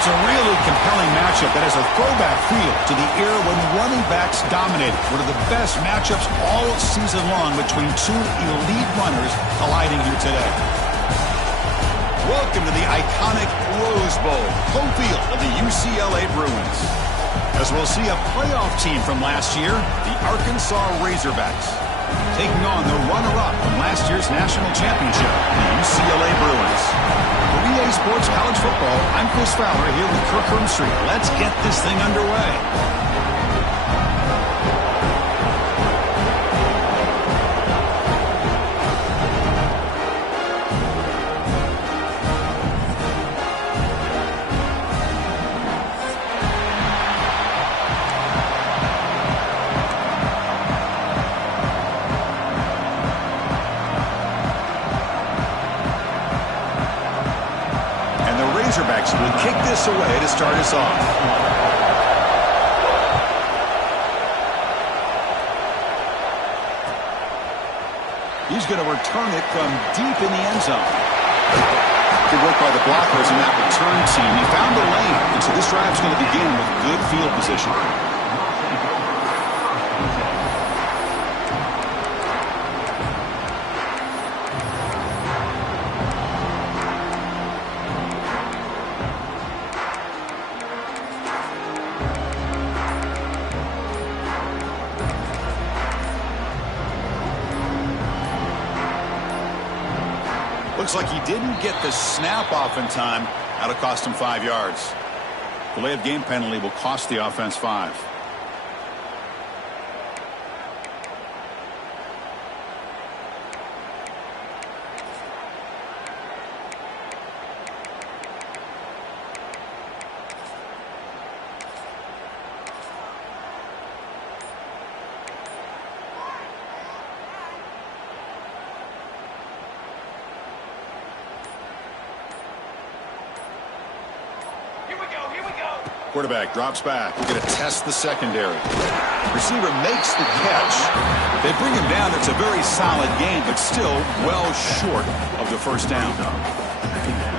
It's a really compelling matchup that has a throwback feel to the era when running backs dominated. One of the best matchups all season long between two elite runners colliding here today. Welcome to the iconic Rose Bowl, home field of the UCLA Bruins. As we'll see a playoff team from last year, the Arkansas Razorbacks, taking on the runner-up from last year's national championship, the UCLA Bruins. For EA Sports College Football, I'm Chris Fowler here with Kirk Hermstreet. Let's get this thing underway. Razorbacks will kick this away to start us off. He's going to return it from deep in the end zone. Good work by the blockers in that return team. He found the lane, and so this drive is going to begin with good field position. Looks like he didn't get the snap off in time. That'll cost him 5 yards. Delay of game penalty will cost the offense 5. Quarterback drops back. We're going to test the secondary. Receiver makes the catch. They bring him down. It's a very solid game, but still well short of the first down.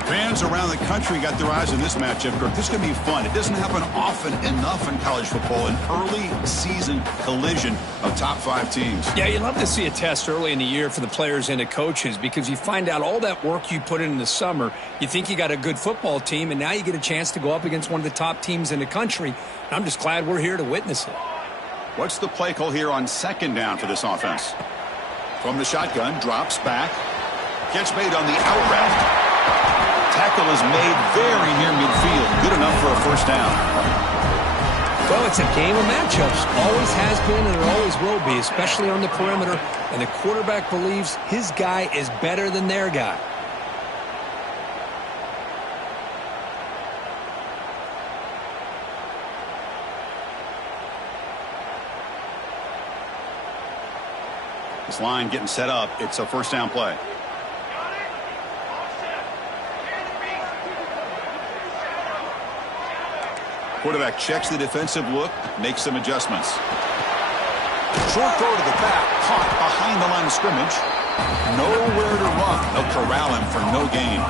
Fans around the country got their eyes on this matchup. This is going to be fun. It doesn't happen often enough in college football, an early season collision of top 5 teams. Yeah, you love to see a test early in the year for the players and the coaches because you find out all that work you put in the summer. You think you got a good football team, and now you get a chance to go up against one of the top teams in the country. I'm just glad we're here to witness it. What's the play call here on second down for this offense? From the shotgun, drops back. Catch made on the out route. Tackle is made very near midfield. Good enough for a first down. Well, it's a game of matchups. Always has been and it always will be, especially on the perimeter. And the quarterback believes his guy is better than their guy. This line getting set up. It's a first down play. Quarterback checks the defensive look, makes some adjustments. Short throw to the back, caught behind the line of scrimmage. Nowhere to run. They'll corral him for no gain.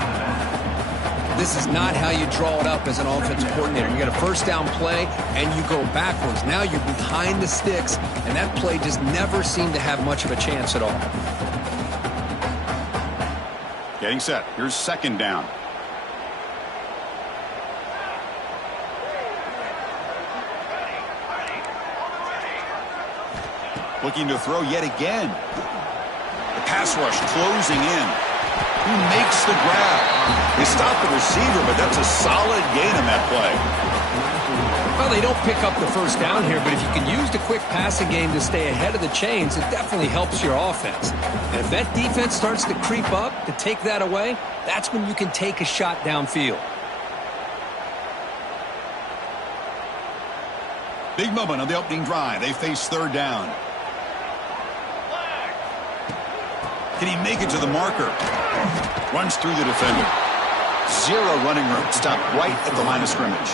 This is not how you draw it up as an offensive coordinator. You got a first down play, and you go backwards. Now you're behind the sticks, and that play just never seemed to have much of a chance at all. Getting set. Here's second down. Looking to throw yet again. The pass rush closing in. He makes the grab. They stop the receiver, but that's a solid gain on that play. Well, they don't pick up the first down here, but if you can use the quick passing game to stay ahead of the chains, it definitely helps your offense. And if that defense starts to creep up to take that away, that's when you can take a shot downfield. Big moment on the opening drive. They face third down. Can he make it to the marker? Runs through the defender. Zero running room. Stopped right at the line of scrimmage.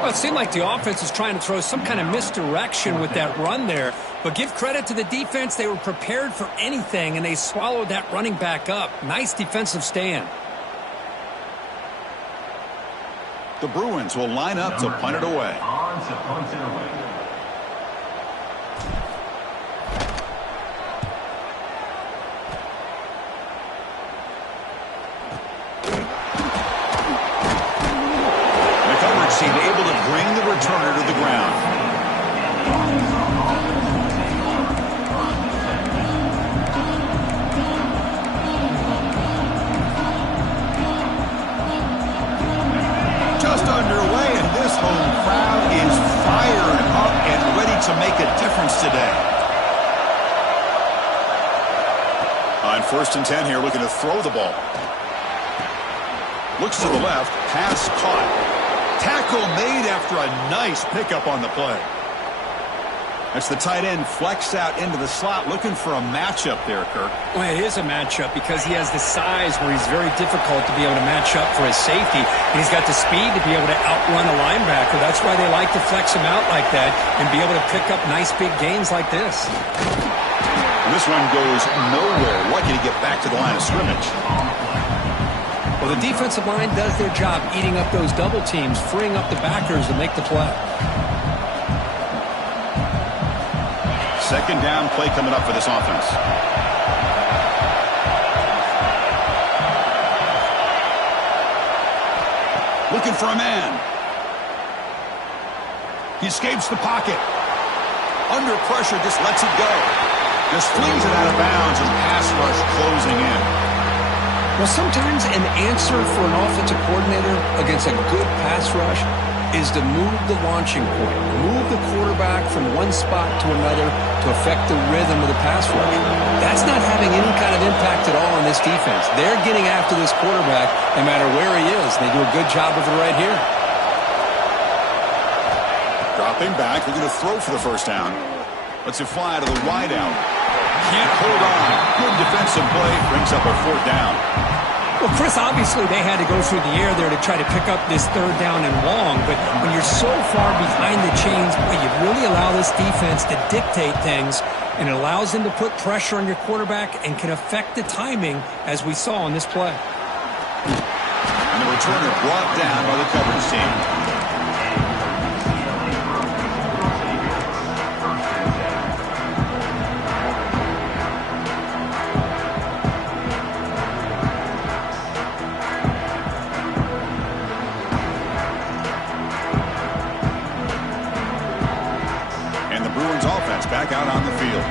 Well, it seemed like the offense was trying to throw some kind of misdirection with that run there. But give credit to the defense. They were prepared for anything, and they swallowed that running back up. Nice defensive stand. The Bruins will line up to punt it away. Seemed able to bring the returner to the ground. Just underway, and this home crowd is fired up and ready to make a difference today. On 1st and 10 here, looking to throw the ball. Looks to the left, pass caught. Tackle made after a nice pickup on the play. That's the tight end flexed out into the slot, looking for a matchup there, Kirk. Well, it is a matchup because he has the size where he's very difficult to be able to match up for his safety. And he's got the speed to be able to outrun a linebacker. That's why they like to flex him out like that and be able to pick up nice big gains like this. This one goes nowhere. Lucky to get back to the line of scrimmage. Well, the defensive line does their job eating up those double teams, freeing up the backers to make the play. Second down play coming up for this offense. Looking for a man. He escapes the pocket. Under pressure, just lets it go. Just flings it out of bounds and pass rush closing in. Well, sometimes an answer for an offensive coordinator against a good pass rush is to move the launching point, move the quarterback from one spot to another to affect the rhythm of the pass rush. That's not having any kind of impact at all on this defense. They're getting after this quarterback no matter where he is. They do a good job of it right here. Dropping back, looking to throw for the first down. Lets it fly to the wide out. Can't hold on. Good defensive play. Brings up a 4th down. Well, Chris, obviously they had to go through the air there to try to pick up this 3rd down and long. But when you're so far behind the chains, boy, you really allow this defense to dictate things. And it allows them to put pressure on your quarterback and can affect the timing, as we saw on this play. And the returner brought down by the coverage team. Back out on the field.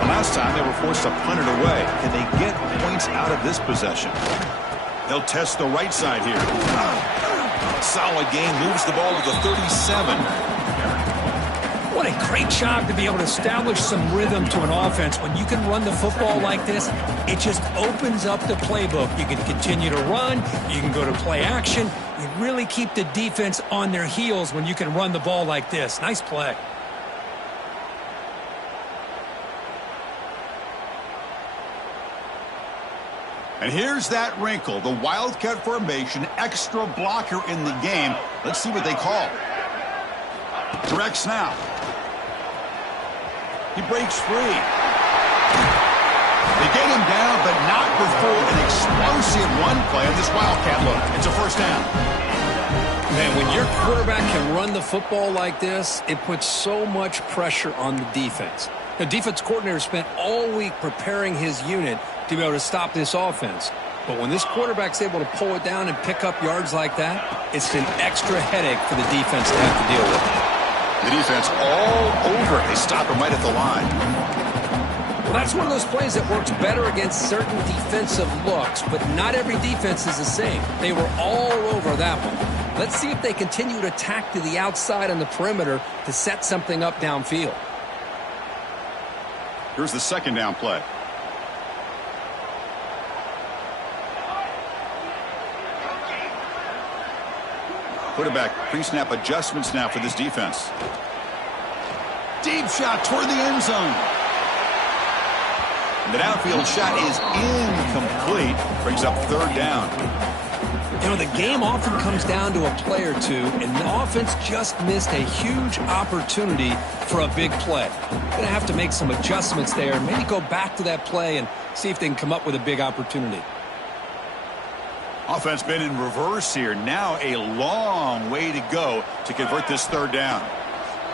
The last time they were forced to punt it away. Can they get points out of this possession? They'll test the right side here. Solid gain, moves the ball to the 37. What a great job to be able to establish some rhythm to an offense. When you can run the football like this, it just opens up the playbook. You can continue to run. You can go to play action. You really keep the defense on their heels when you can run the ball like this. Nice play. And here's that wrinkle, the Wildcat formation, extra blocker in the game. Let's see what they call. Direct snap. He breaks free. They get him down, but not before an explosive run play on this Wildcat look. It's a 1st down. Man, when your quarterback can run the football like this, it puts so much pressure on the defense. The defense coordinator spent all week preparing his unit to be able to stop this offense. But when this quarterback's able to pull it down and pick up yards like that, it's an extra headache for the defense to have to deal with. The defense all over. They stop him right at the line. Well, that's one of those plays that works better against certain defensive looks, but not every defense is the same. They were all over that one. Let's see if they continue to attack to the outside on the perimeter to set something up downfield. Here's the 2nd down play. Quarterback pre-snap adjustments now for this defense. Deep shot toward the end zone. And the downfield shot is incomplete. Brings up 3rd down. You know, the game often comes down to a play or two, and the offense just missed a huge opportunity for a big play. Going to have to make some adjustments there, and maybe go back to that play and see if they can come up with a big opportunity. Offense been in reverse here. Now a long way to go to convert this third down.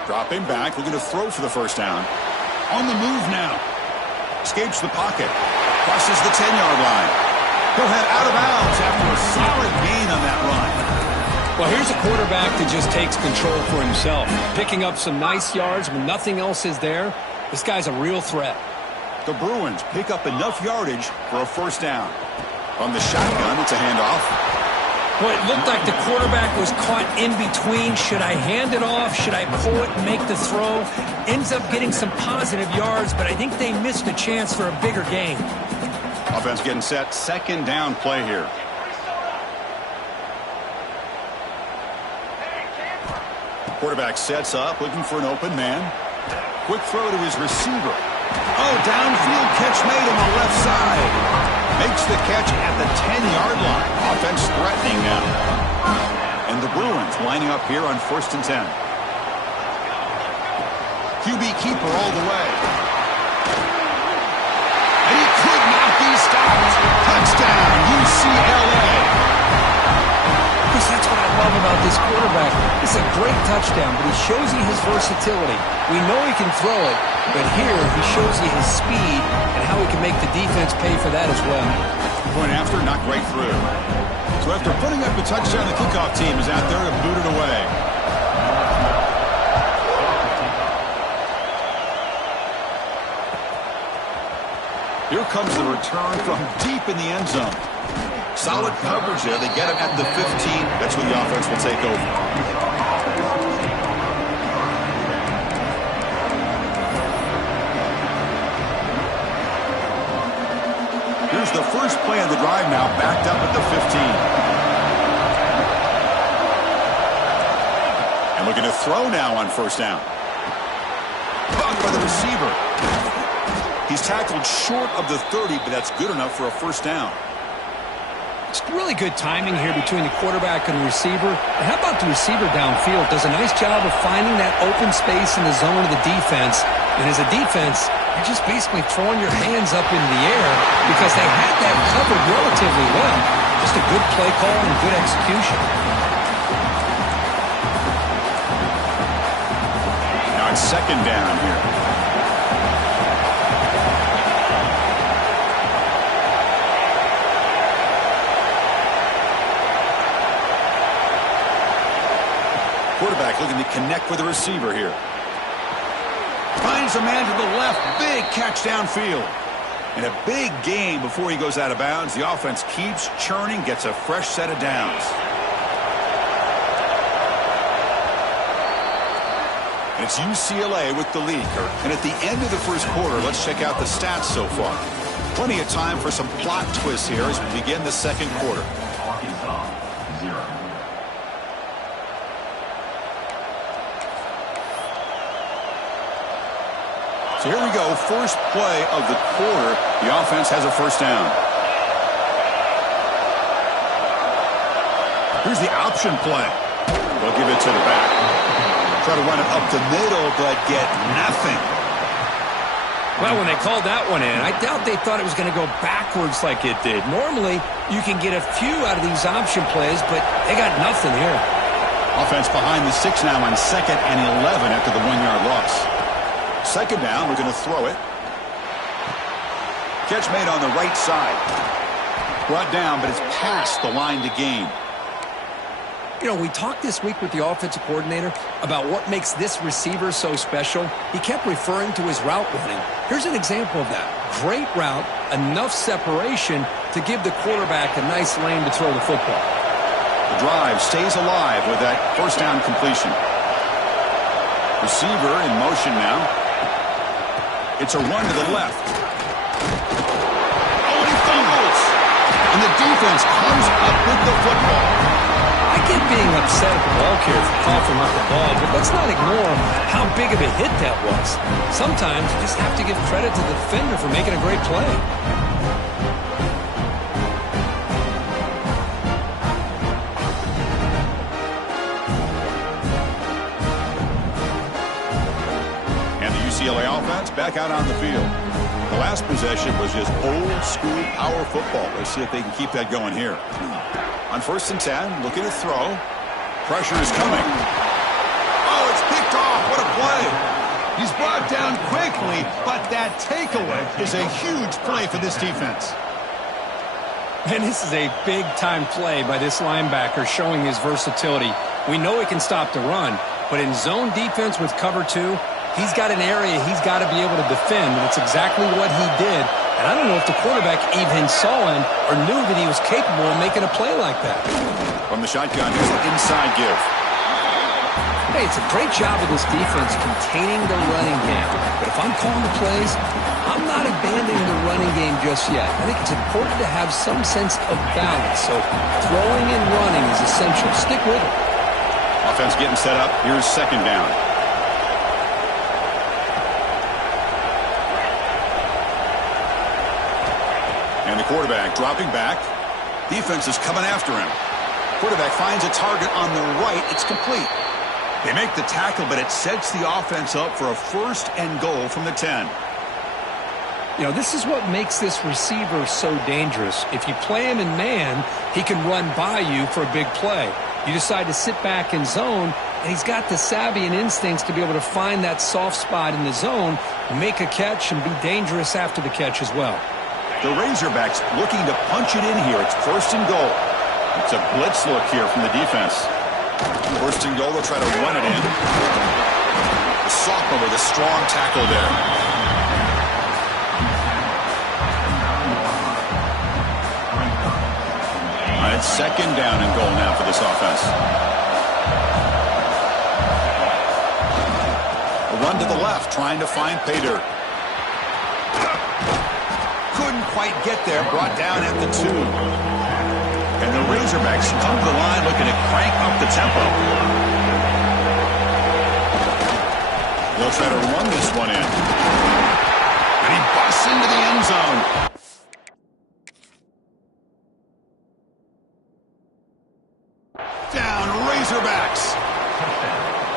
Dropping back, looking to throw for the first down. On the move now. Escapes the pocket. Crosses the 10-yard line. He'll head out of bounds after a solid gain on that run. Well, here's a quarterback that just takes control for himself. Picking up some nice yards when nothing else is there. This guy's a real threat. The Bruins pick up enough yardage for a first down. On the shotgun, it's a handoff. Well, it looked like the quarterback was caught in between. Should I hand it off? Should I pull it and make the throw? Ends up getting some positive yards, but I think they missed a chance for a bigger gain. Offense getting set. Second down play here. Quarterback sets up, looking for an open man. Quick throw to his receiver. Oh, downfield catch made on the left side. Makes the catch at the 10-yard line. Offense threatening now. And the Bruins lining up here on 1st and 10. QB keeper all the way. And he could not be stopped. Touchdown, UCLA. Because that's what I love about this quarterback. It's a great touchdown, but he shows you his versatility. We know he can throw it, but here he shows you his speed and how he can make the defense pay for that as well. Point after, knocked right through. So after putting up a touchdown, the kickoff team is out there to boot it away. Here comes the return from deep in the end zone. Solid coverage there. They get him at the 15. That's where the offense will take over. Here's the first play of the drive now, backed up at the 15. And looking to throw now on first down. Caught by the receiver. He's tackled short of the 30, but that's good enough for a first down. It's really good timing here between the quarterback and the receiver. And how about the receiver downfield? Does a nice job of finding that open space in the zone of the defense. And as a defense, you're just basically throwing your hands up in the air because they had that covered relatively well. Just a good play call and good execution. Now it's second down here. Quarterback looking to connect with the receiver here. Finds a man to the left. Big catch downfield. And a big gain before he goes out of bounds. The offense keeps churning, gets a fresh set of downs. And it's UCLA with the lead, Kirk. And at the end of the first quarter, let's check out the stats so far. Plenty of time for some plot twists here as we begin the second quarter. So here we go, first play of the quarter. The offense has a first down. Here's the option play. They'll give it to the back. Try to run it up the middle, but get nothing. Well, when they called that one in, I doubt they thought it was going to go backwards like it did. Normally, you can get a few out of these option plays, but they got nothing here. Offense behind the 6 now on 2nd and 11 after the 1-yard loss. Second down, we're going to throw it. Catch made on the right side. Brought down, but it's past the line to gain. You know, we talked this week with the offensive coordinator about what makes this receiver so special. He kept referring to his route running. Here's an example of that. Great route, enough separation to give the quarterback a nice lane to throw the football. The drive stays alive with that first down completion. Receiver in motion now. It's a run to the left. Oh, and he fumbles. And the defense comes up with the football. I get being upset at the ball carrier for coughing up the ball, but let's not ignore how big of a hit that was. Sometimes you just have to give credit to the defender for making a great play. UCLA offense back out on the field. The last possession was just old school power football. Let's see if they can keep that going here. On 1st and 10, looking to throw. Pressure is coming. Oh, it's picked off. What a play. He's brought down quickly, but that takeaway is a huge play for this defense. And this is a big-time play by this linebacker showing his versatility. We know he can stop the run, but in zone defense with cover 2, he's got an area he's got to be able to defend, and it's exactly what he did. And I don't know if the quarterback even saw him or knew that he was capable of making a play like that. From the shotgun, here's the inside give. Hey, it's a great job of this defense containing the running game. But if I'm calling the plays, I'm not abandoning the running game just yet. I think it's important to have some sense of balance. So throwing and running is essential. Stick with it. Offense getting set up. Here's 2nd down. And the quarterback dropping back. Defense is coming after him. Quarterback finds a target on the right. It's complete. They make the tackle, but it sets the offense up for a 1st and goal from the 10. You know, this is what makes this receiver so dangerous. If you play him in man, he can run by you for a big play. You decide to sit back in zone, and he's got the savvy and instincts to be able to find that soft spot in the zone, make a catch, and be dangerous after the catch as well. The Razorbacks looking to punch it in here. It's 1st and goal. It's a blitz look here from the defense. 1st and goal, they'll try to run it in. The sophomore with a strong tackle there. All right, 2nd down and goal now for this offense. A run to the left, trying to find pay dirt. Couldn't quite get there, brought down at the 2. And the Razorbacks come to the line looking to crank up the tempo. They'll try to run this one in. And he busts into the end zone. Down, Razorbacks.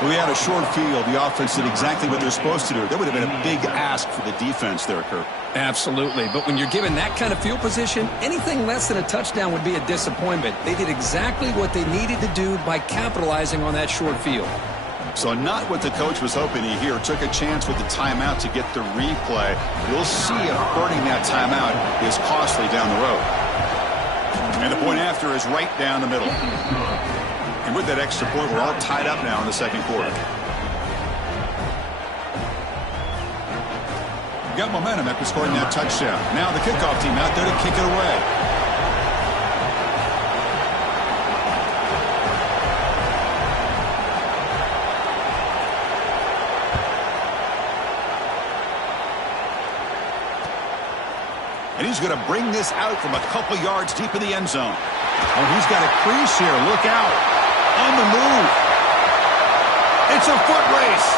We had a short field. The offense did exactly what they're supposed to do. That would have been a big ask for the defense there, Kirk. Absolutely. But when you're given that kind of field position, anything less than a touchdown would be a disappointment. They did exactly what they needed to do by capitalizing on that short field. So not what the coach was hoping to hear. Took a chance with the timeout to get the replay. We'll see if burning that timeout is costly down the road. And the point after is right down the middle. And with that extra point, we're all tied up now in the 2nd quarter. Got momentum after scoring that touchdown. Now the kickoff team out there to kick it away. And he's going to bring this out from a couple yards deep in the end zone. Oh, he's got a crease here. Look out. On the move. It's a foot race.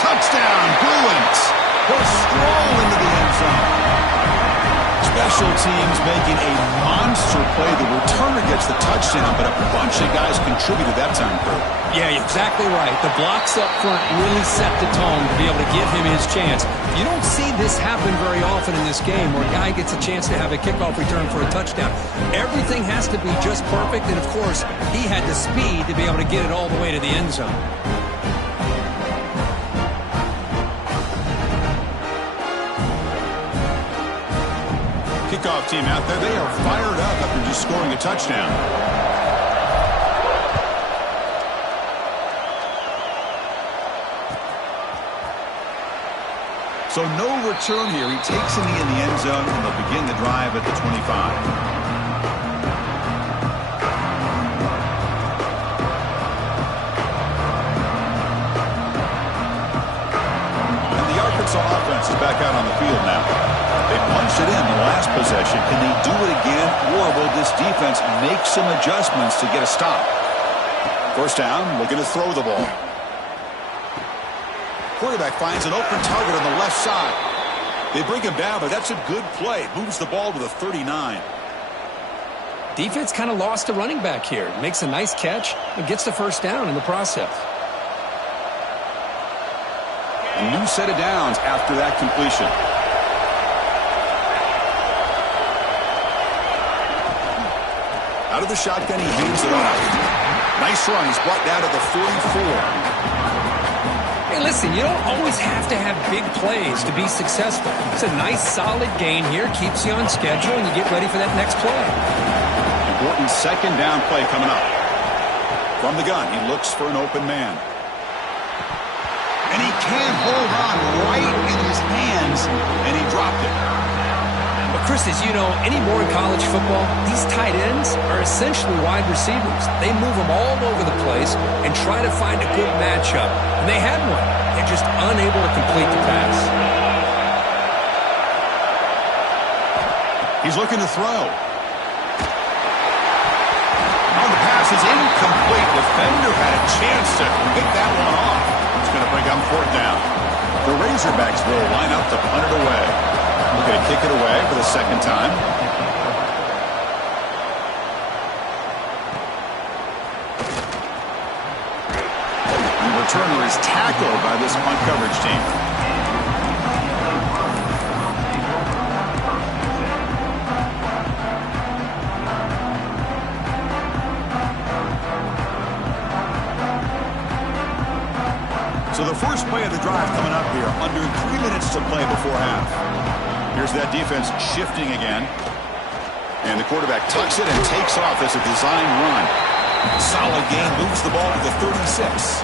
Touchdown, Bruins. He'll stroll into the end zone. Special teams making a monster play. The returner gets the touchdown, but a bunch of guys contributed that time, Kurt. Yeah, exactly right. The blocks up front really set the tone to be able to give him his chance. You don't see this happen very often in this game where a guy gets a chance to have a kickoff return for a touchdown. Everything has to be just perfect, and of course, he had the speed to be able to get it all the way to the end zone. Kickoff team out there, they are fired up after just scoring a touchdown. So no return here. He takes him in the end zone, and they'll begin the drive at the 25. Arkansas offense is back out on the field now. They punched it in the last possession. Can they do it again, or will this defense make some adjustments to get a stop? 1st down, looking to throw the ball. Quarterback finds an open target on the left side. They bring him down, but that's a good play. Moves the ball to the 39. Defense kind of lost a running back here. Makes a nice catch and gets the 1st down in the process. A new set of downs after that completion. Out of the shotgun, he hands it off. Nice run. He's brought down to the 44. Hey, listen, you don't always have to have big plays to be successful. It's a nice, solid gain here. Keeps you on schedule, and you get ready for that next play. Important second down play coming up. From the gun, he looks for an open man. And he can't hold on right in his hands, and he dropped it. But Chris, as you know, anymore in college football, these tight ends are essentially wide receivers. They move them all over the place and try to find a good matchup. And they had one. They're just unable to complete the pass. He's looking to throw. Oh, the pass is incomplete. Defender had a chance to pick that one off. It's going to bring up fourth down. The Razorbacks will line up to punt it away. We're going to kick it away for the second time. The returner is tackled by this punt coverage team. So the first play of the drive coming up here, under 3 minutes to play before half. Here's that defense shifting again. And the quarterback tucks it and takes off as a design run. Solid gain, moves the ball to the 36.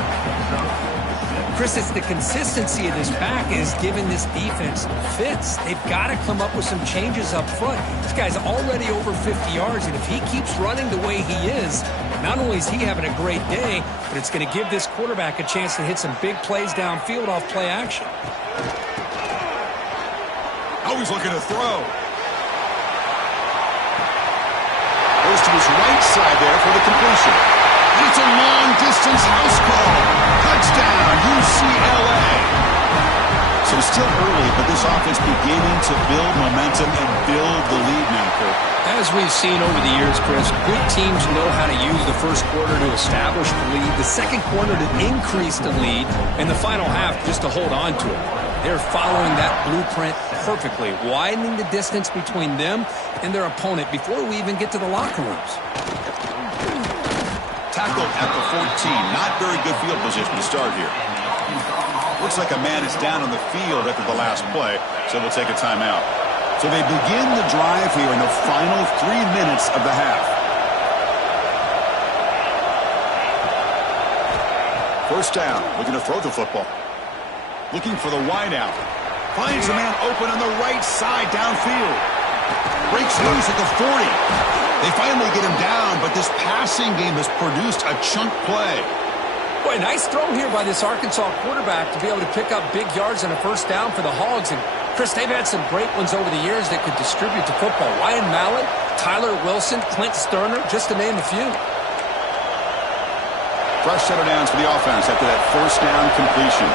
Chris, it's the consistency of this back is giving this defense fits. They've got to come up with some changes up front. This guy's already over 50 yards, and if he keeps running the way he is, not only is he having a great day, but it's going to give this quarterback a chance to hit some big plays downfield off play action. Always looking to throw. Goes to his right side there for the completion. And it's a long-distance house call. Touchdown, UCLA. So still early, but this offense beginning to build momentum and build the lead now, Kirk. As we've seen over the years, Chris, good teams know how to use the first quarter to establish the lead, the second quarter to increase the lead, and the final half just to hold on to it. They're following that blueprint perfectly, widening the distance between them and their opponent before we even get to the locker rooms. Tackled at the 14. Not very good field position to start here. Looks like a man is down on the field after the last play, so we'll take a timeout. So they begin the drive here in the final 3 minutes of the half. First down, looking to throw the football. Looking for the wideout. Finds a man open on the right side downfield. Breaks loose at the 40. They finally get him down, but this passing game has produced a chunk play. Boy, nice throw here by this Arkansas quarterback to be able to pick up big yards on a first down for the Hogs. And, Chris, they've had some great ones over the years that could distribute the football. Ryan Mallett, Tyler Wilson, Clint Sterner, just to name a few. Fresh set of downs for the offense after that first down completion.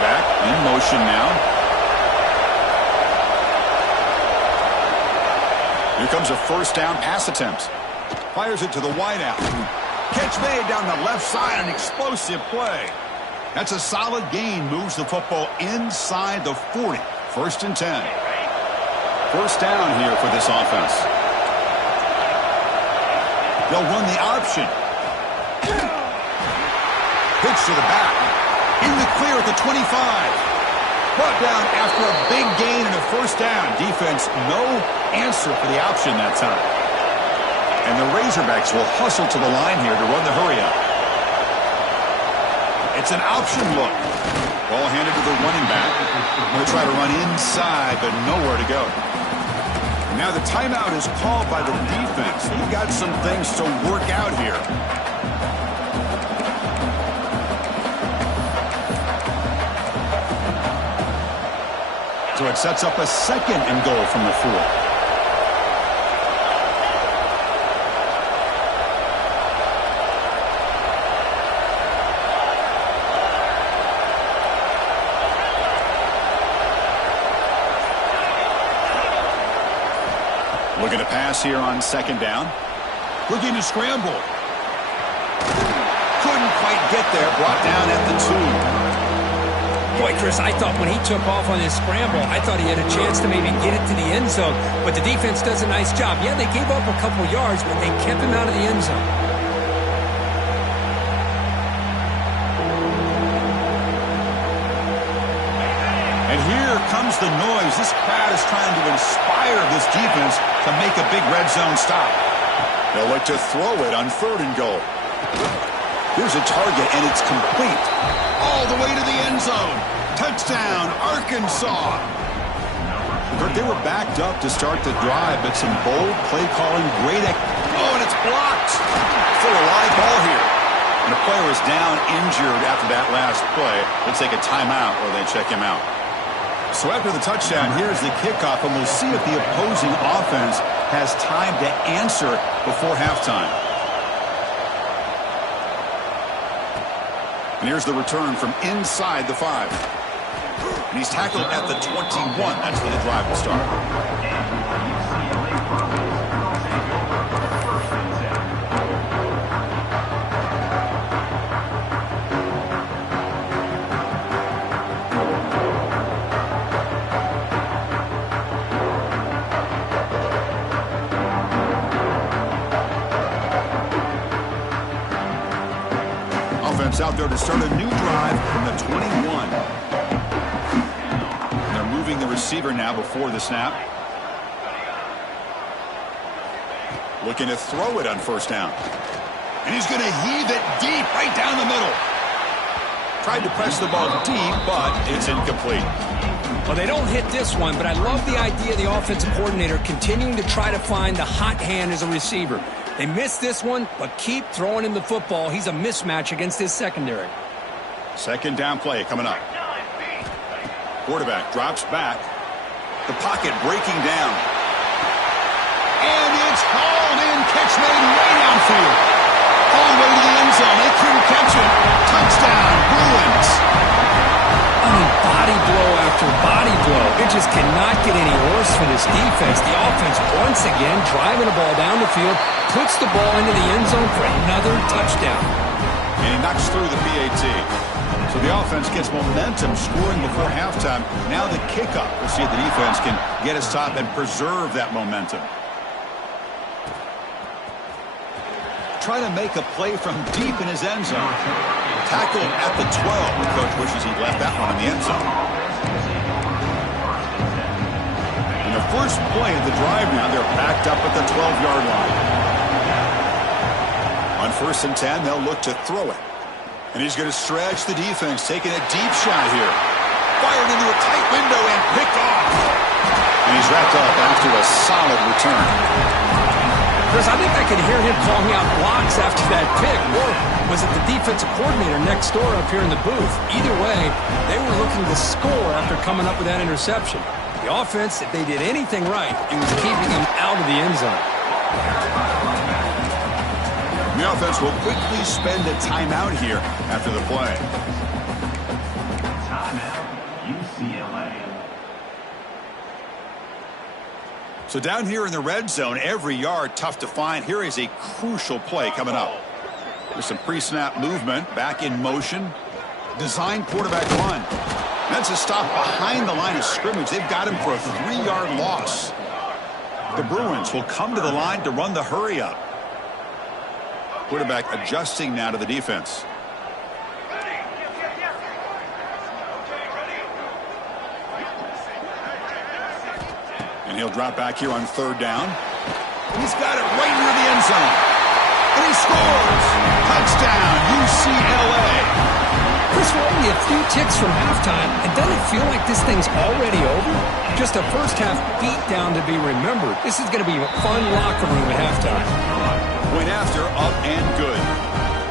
Back in motion now. Here comes a first down pass attempt. Fires it to the wideout. Catch made down the left side, an explosive play. That's a solid gain, moves the football inside the 40. First and 10. First down here for this offense. They'll run the option. Pitch to the back. In the clear at the 25. Brought down after a big gain and a first down. Defense, no answer for the option that time. And the Razorbacks will hustle to the line here to run the hurry up. It's an option look. Ball handed to the running back. Going to try to run inside, but nowhere to go. Now the timeout is called by the defense. They've got some things to work out here. So it sets up a second and goal from the 4. Looking to pass here on second down. Looking to scramble. Couldn't quite get there. Brought down at the 2. Boy, Chris, I thought when he took off on his scramble, I thought he had a chance to maybe get it to the end zone. But the defense does a nice job. Yeah, they gave up a couple yards, but they kept him out of the end zone. And here comes the noise. This crowd is trying to inspire this defense to make a big red zone stop. They'll look to throw it on 3rd and goal. Here's a target, and it's complete. All the way to the end zone. Touchdown, Arkansas. They were backed up to start the drive, but some bold play calling, oh, and it's blocked. Still a live ball here. And the player is down injured after that last play. They take a timeout or they check him out. So after the touchdown, here's the kickoff, and we'll see if the opposing offense has time to answer before halftime. And here's the return from inside the 5. And he's tackled at the 21. That's where the drive will start. Out there to start a new drive from the 21. They're moving the receiver now before the snap. Looking to throw it on 1st down. And he's going to heave it deep right down the middle. Tried to press the ball deep, but it's incomplete. Well, they don't hit this one, but I love the idea of the offensive coordinator continuing to try to find the hot hand as a receiver. They missed this one, but keep throwing him the football. He's a mismatch against his secondary. 2nd down play coming up. Quarterback drops back. The pocket breaking down. And it's hauled in. Catch made way downfield. All the way to the end zone. They couldn't catch it. Touchdown, Bruins. I mean, body blow after body blow. It just cannot get any worse for this defense. The offense, once again, driving the ball down the field, puts the ball into the end zone for another touchdown. And he knocks through the PAT. So the offense gets momentum scoring before halftime. Now the kickoff. We'll see if the defense can get a stop and preserve that momentum. Trying to make a play from deep in his end zone. Tackled at the 12. The coach wishes he'd left that one in the end zone. And the first play of the drive now, they're backed up at the 12-yard line. On 1st and 10, they'll look to throw it. And he's going to stretch the defense, taking a deep shot here. Fired into a tight window and picked off. And he's wrapped up after a solid return. Chris, I think I could hear him calling out blocks after that pick. Or was it the defensive coordinator next door up here in the booth? Either way, they were looking to score after coming up with that interception. The offense, if they did anything right, it was keeping him out of the end zone. The offense will quickly spend a timeout here after the play. Timeout, UCLA. So down here in the red zone, every yard tough to find. Here is a crucial play coming up. There's some pre-snap movement, back in motion. Design quarterback run. That's a stop behind the line of scrimmage. They've got him for a 3-yard loss. The Bruins will come to the line to run the hurry up. Quarterback adjusting now to the defense. And he'll drop back here on 3rd down. He's got it right near the end zone. And he scores! Touchdown, UCLA! Chris, we're only a few ticks from halftime, and doesn't it feel like this thing's already over? Just a first-half beatdown to be remembered. This is going to be a fun locker room at halftime. Went after, up and good.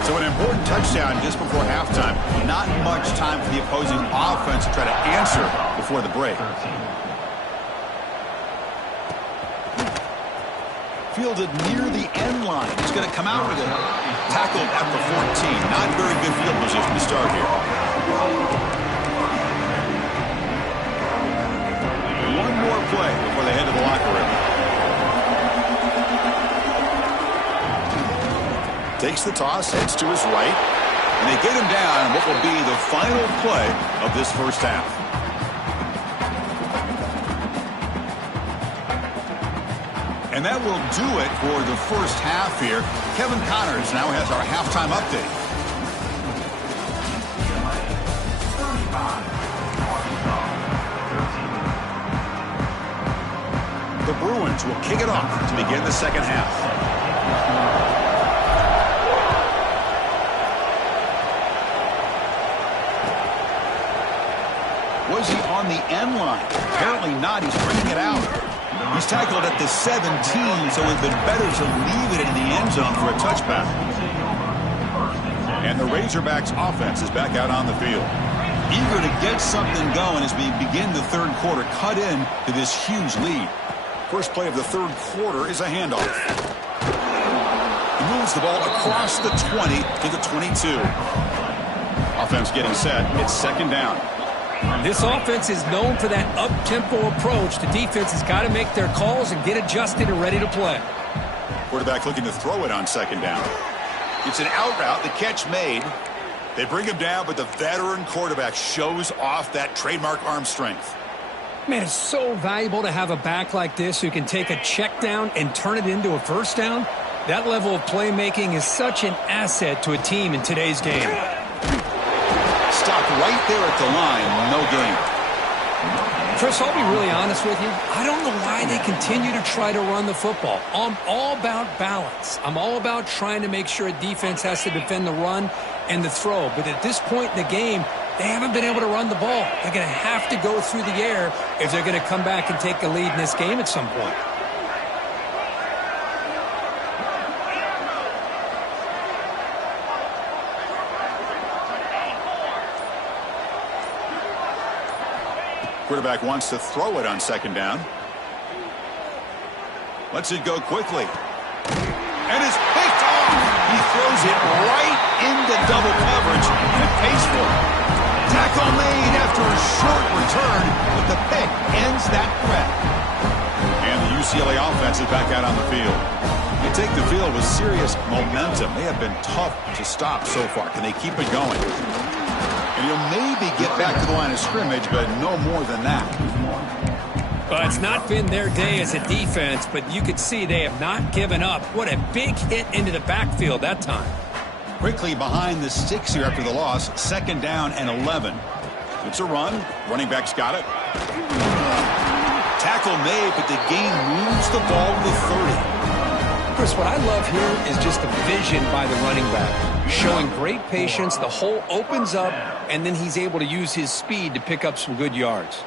So an important touchdown just before halftime. Not much time for the opposing offense to try to answer before the break. Fielded near the end line. He's going to come out with it. Tackled at the 14. Not very good field position to start here. One more play before they head to the locker room. Takes the toss, heads to his right. And they get him down in what will be the final play of this first half. And that will do it for the first half here. Kevin Connors now has our halftime update. The Bruins will kick it off to begin the second half. Was he on the end line? Apparently not. He's bringing it out. He's tackled at the 17, so it would have been better to leave it in the end zone for a touchback. And the Razorbacks offense is back out on the field. Eager to get something going as we begin the third quarter, cut in to this huge lead. First play of the third quarter is a handoff. He moves the ball across the 20 to the 22. Offense getting set. It's second down. This offense is known for that up-tempo approach. The defense has got to make their calls and get adjusted and ready to play. Quarterback looking to throw it on second down. It's an out route. The catch made. They bring him down, but the veteran quarterback shows off that trademark arm strength. Man, it's so valuable to have a back like this who can take a check down and turn it into a first down. That level of playmaking is such an asset to a team in today's game. Stopped right there at the line. No gain. Chris, I'll be really honest with you. I don't know why they continue to try to run the football. I'm all about balance. I'm all about trying to make sure a defense has to defend the run and the throw. But at this point in the game, they haven't been able to run the ball. They're going to have to go through the air if they're going to come back and take a lead in this game at some point. Quarterback wants to throw it on second down. Lets it go quickly. And it's picked off. He throws it right into double coverage, and it pays for it. Tackle made after a short return, but the pick ends that threat. And the UCLA offense is back out on the field. They take the field with serious momentum. They have been tough to stop so far. Can they keep it going? And he'll maybe get back to the line of scrimmage, but no more than that. Well, it's not been their day as a defense, but you could see they have not given up. What a big hit into the backfield that time. Quickly behind the sticks here after the loss. Second down and 11. It's a run. Running back's got it. Tackle made, but the gain moves the ball to 30. Chris, what I love here is just the vision by the running back. Showing great patience, the hole opens up, and then he's able to use his speed to pick up some good yards.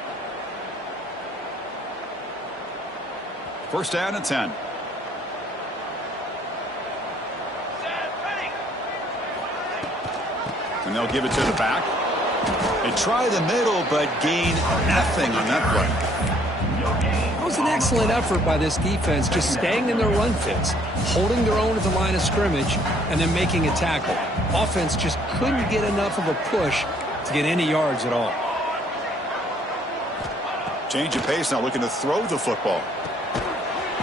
First down and 10. And they'll give it to the back. They try the middle, but gain nothing on that play. That was an excellent effort by this defense, just staying in their run fits, holding their own at the line of scrimmage, and then making a tackle. Offense just couldn't get enough of a push to get any yards at all. Change of pace, now looking to throw the football.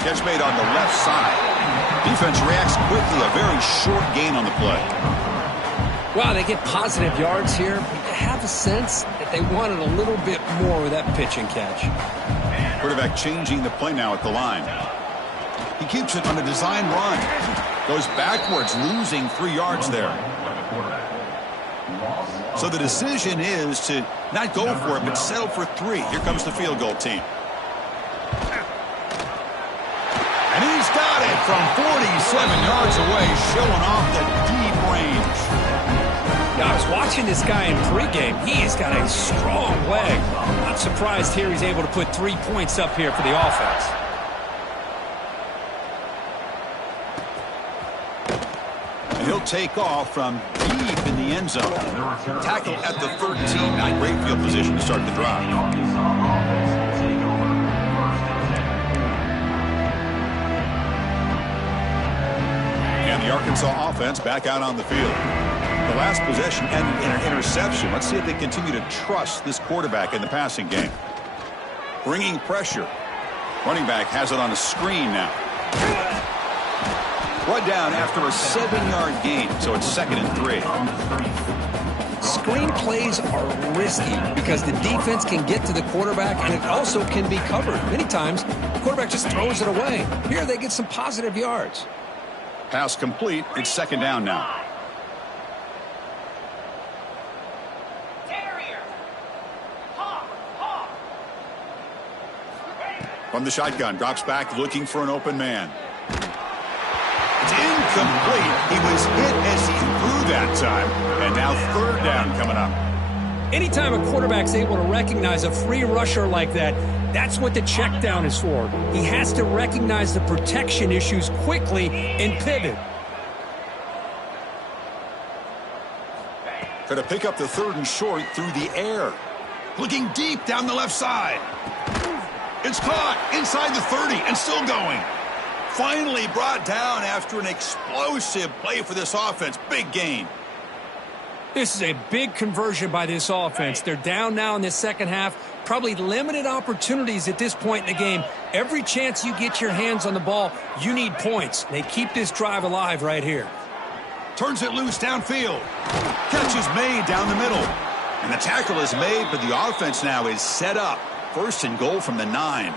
Catch made on the left side. Defense reacts quickly, a very short gain on the play. Wow, they get positive yards here. You have a sense that they wanted a little bit more with that pitch and catch. Quarterback changing the play now at the line. He keeps it on a design run. Goes backwards, losing 3 yards there. So the decision is to not go for it, but settle for 3. Here comes the field goal team. And he's got it from 47 yards away, showing off the deep range. Now, I was watching this guy in pregame. He's got a strong leg. Not surprised here he's able to put 3 points up here for the offense. And he'll take off from deep in the end zone. Tackle at the 13. Not great field position to start the drive. And the Arkansas offense back out on the field. The last possession ended in an interception. Let's see if they continue to trust this quarterback in the passing game. Bringing pressure. Running back has it on a screen now. Brought down after a 7-yard gain, so it's 2nd and 3. Screen plays are risky because the defense can get to the quarterback, and it also can be covered. Many times, the quarterback just throws it away. Here, they get some positive yards. Pass complete. It's 2nd down now. From the shotgun, drops back, looking for an open man. It's incomplete. He was hit as he threw that time, and now 3rd down coming up. Anytime a quarterback's able to recognize a free rusher like that, that's what the check down is for. He has to recognize the protection issues quickly and pivot. Try to pick up the 3rd and short through the air. Looking deep down the left side. It's caught inside the 30 and still going. Finally brought down after an explosive play for this offense. Big gain. This is a big conversion by this offense. They're down now in the second half. Probably limited opportunities at this point in the game. Every chance you get your hands on the ball, you need points. They keep this drive alive right here. Turns it loose downfield. Catch is made down the middle. And the tackle is made, but the offense now is set up. 1st and goal from the 9.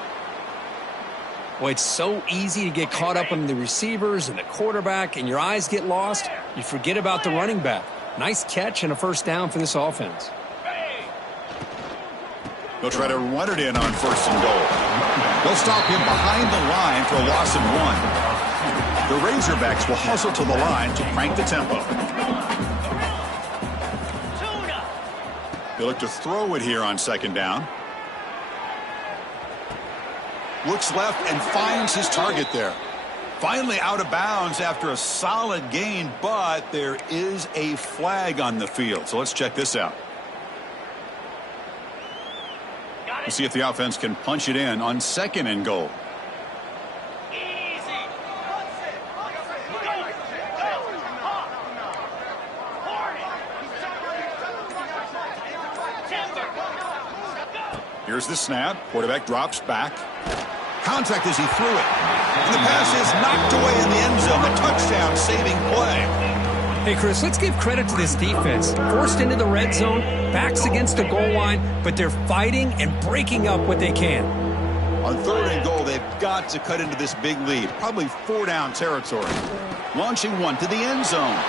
Well, it's so easy to get caught up on the receivers and the quarterback, and your eyes get lost. You forget about the running back. Nice catch and a 1st down for this offense. They'll try to run it in on 1st and goal. They'll stop him behind the line for a loss of 1. The Razorbacks will hustle to the line to crank the tempo. They look to throw it here on 2nd down. Looks left and finds his target there. Finally out of bounds after a solid gain, but there is a flag on the field. So let's check this out. We'll see if the offense can punch it in on 2nd and goal. Here's the snap. Quarterback drops back. Contact as he threw it. And the pass is knocked away in the end zone. A touchdown saving play. Hey, Chris, let's give credit to this defense. Forced into the red zone, backs against the goal line, but they're fighting and breaking up what they can. On 3rd and goal, they've got to cut into this big lead. Probably 4-down territory. Launching one to the end zone.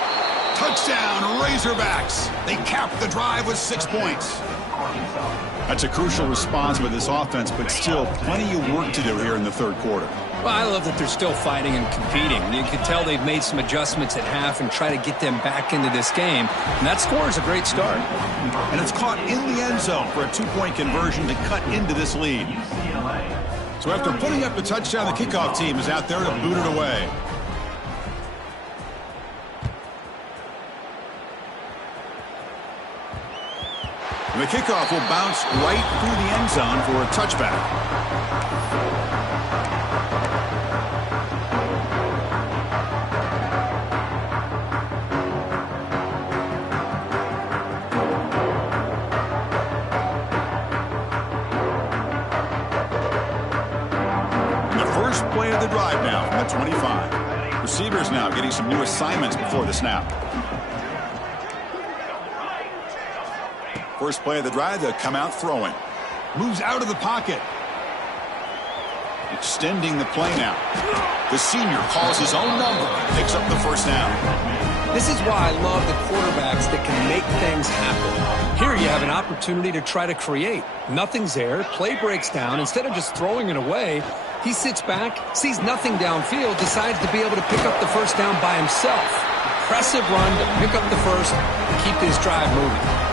Touchdown, Razorbacks. They cap the drive with 6 points. That's a crucial response with this offense, but still plenty of work to do here in the 3rd quarter. Well, I love that they're still fighting and competing. You can tell they've made some adjustments at half and try to get them back into this game. And that score is a great start. And it's caught in the end zone for a 2-point conversion to cut into this lead. So after putting up the touchdown, the kickoff team is out there to boot it away. And the kickoff will bounce right through the end zone for a touchback. And the first play of the drive now from the 25. Receivers now getting some new assignments before the snap. First play of the drive, they'll come out throwing. Moves out of the pocket. Extending the play now. The senior calls his own number and picks up the 1st down. This is why I love the quarterbacks that can make things happen. Here you have an opportunity to try to create. Nothing's there. Play breaks down. Instead of just throwing it away, he sits back, sees nothing downfield, decides to be able to pick up the 1st down by himself. Impressive run to pick up the 1st and keep this drive moving.